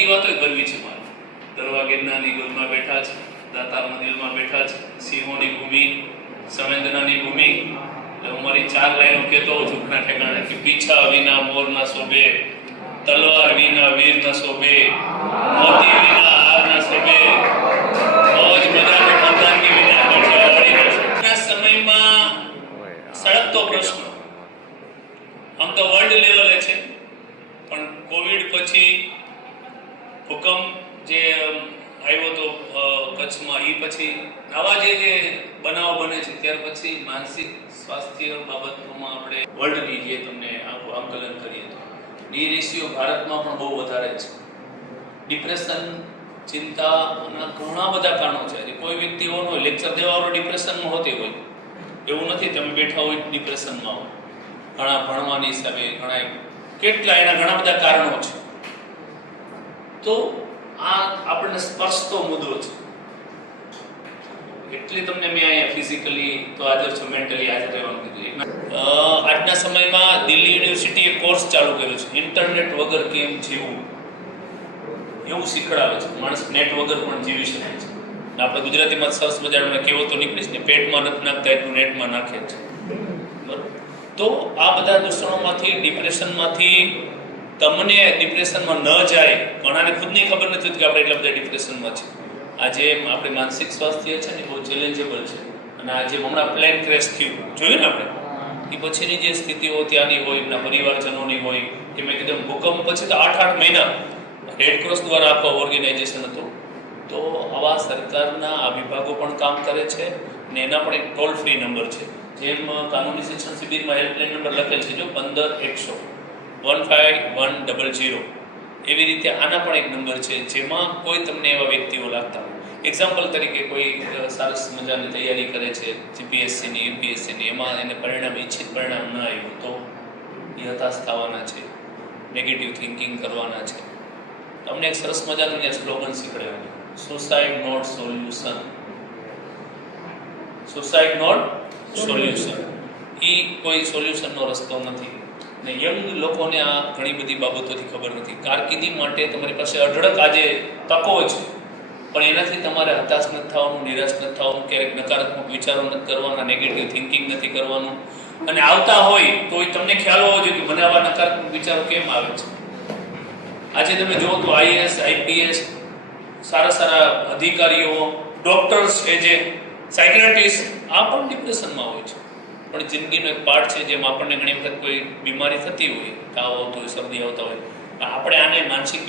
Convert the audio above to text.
ગમતી વાતો કરવી છે મારે. દરવા ગિરનારની ગોદમાં બેઠા છે, દાતાર મંદિરમાં બેઠા છે, સિંહોની ભૂમિ સંવેદનાની ભૂમિ. એટલે હું મારી ચાર લાઈનો કહેતો હોઉં ઘણા ઠેકાણે કે પીછા વિના મોર ના શોભે, તલવાર વિના વીર ના શોભે, મોતી વિના હાર ના શોભે. સળગતો પ્રશ્ન. આમ તો વર્લ્ડ લેવલે છે, પણ કોવિડ પછી ભૂકંપ જે આવ્યો તો કચ્છમાં એ પછી આવા જે જે બનાવ બને છે, ત્યાર પછી માનસિક સ્વાસ્થ્ય બાબતોમાં આપણે વર્લ્ડની જે તમને આંકલન કરીએ તો, ડી રેશિયો ભારતમાં પણ બહુ વધારે છે. ડિપ્રેશન ચિંતાના ઘણા બધા કારણો છે. આજે કોઈ વ્યક્તિ એવો હોય લેક્ચર દેવાવાળો ડિપ્રેશનમાં હોતી હોય. એવું નથી, તમે બેઠા હોય ડિપ્રેશનમાં હોય. ઘણા ભણવાની હિસાબે, ઘણા કેટલા એના ઘણા બધા કારણો છે. તો આ આપણને સ્પર્શતો મુદ્દો છે. એટલે તમને મેં અહીંયા ફિઝિકલી તો હાજર છું મેન્ટલી હાજર રહેવાનું કીધું. આજના સમયમાં દિલ્હી યુનિવર્સિટીએ કોર્સ ચાલુ કર્યો છે. ઇન્ટરનેટ વગર કેમ જીવવું? એવું શીખડાવે છે. માણસ નેટ વગર પણ જીવી શકે છે. આપણે ગુજરાતીમાં સરસ મજાનો કેવો તો નીકળીશ ને, પેટમાં નથી નાખતા એટલું નેટમાં નાખે છે. તો આ બધા દૂષણોમાંથી ડિપ્રેશનમાંથી તમને ડિપ્રેશનમાં ન જાય, ઘણાને ખુદની ખબર નથી કે આપણે એટલા બધા ડિપ્રેશનમાં છે આજે આપણે માનસિક સ્વાસ્થ્ય છે ને બહુ ચેલેન્જેબલ છે. અને આજે હમણાં પ્લેન ક્રેશ થયું, જોયું ને આપણે? એ પછીની જે સ્થિતિઓ ત્યાંની હોય, એમના પરિવારજનોની હોય કે મેં કીધું ભૂકંપ પછી તો આઠ આઠ મહિના રેડ ક્રોસ દ્વારા આખો ઓર્ગેનાઇઝેશન હતું. તો આવા સરકારના આ વિભાગો પણ કામ કરે છે ને એના પણ એક ટોલ ફ્રી નંબર છે. જેમ કાનૂની શિક્ષણ શિબિરમાં હેલ્પલાઇન નંબર લખેલ છે, જો પંદર એકસો. One five one double zero એવી રીતે આના પણ એક નંબર છે, જેમાં કોઈ તમને એવા વ્યક્તિઓ લાગતા હોય. એક્ઝામ્પલ તરીકે કોઈ સરસ મજાની તૈયારી કરે છે જીપીએસસીની યુપીએસસીની એમાં એને પરિણામ, ઈચ્છિત પરિણામ ન આવ્યું તો એ હતાશ થવાના છે નેગેટિવ થિંકિંગ કરવાના છે. તમને એક સરસ મજાનું અહીંયા slogan શીખડાવ્યું suicide note solution suicide note solution એ કોઈ સોલ્યુશનનો રસ્તો નથી. ને યંગ લોકોને આ ઘણી બધી બાબતોથી ખબર નથી. કારકિર્દી માટે તમારી પાસે અઢળક આજે તકો છે, પણ એનાથી તમારે હતાશ નથી થવાનું, નિરાશ નથી થવાનું, ક્યારેક નકારાત્મક વિચારો નથી કરવાના નેગેટિવ થિંકિંગ નથી કરવાનું. અને આવતા હોય તો તમને ખ્યાલ હોવો જોઈએ કે મને આવા નકારાત્મક વિચારો કેમ આવે છે. આજે તમે જુઓ તો આઈએએસ, આઈપીએસ, સારા સારા અધિકારીઓ, ડોક્ટર્સ છે જે સાયક્રેટિસ્ટ આ પણ ડિપ્રેશનમાં હોય છે. પણ જિંદગીનો એક પાર્ટ છે જેમ આપણને ઘણી વખત કોઈ બીમારી થતી હોય તાવ આવતો હોય, શરદી આવતા હોય આપણે આને માનસિક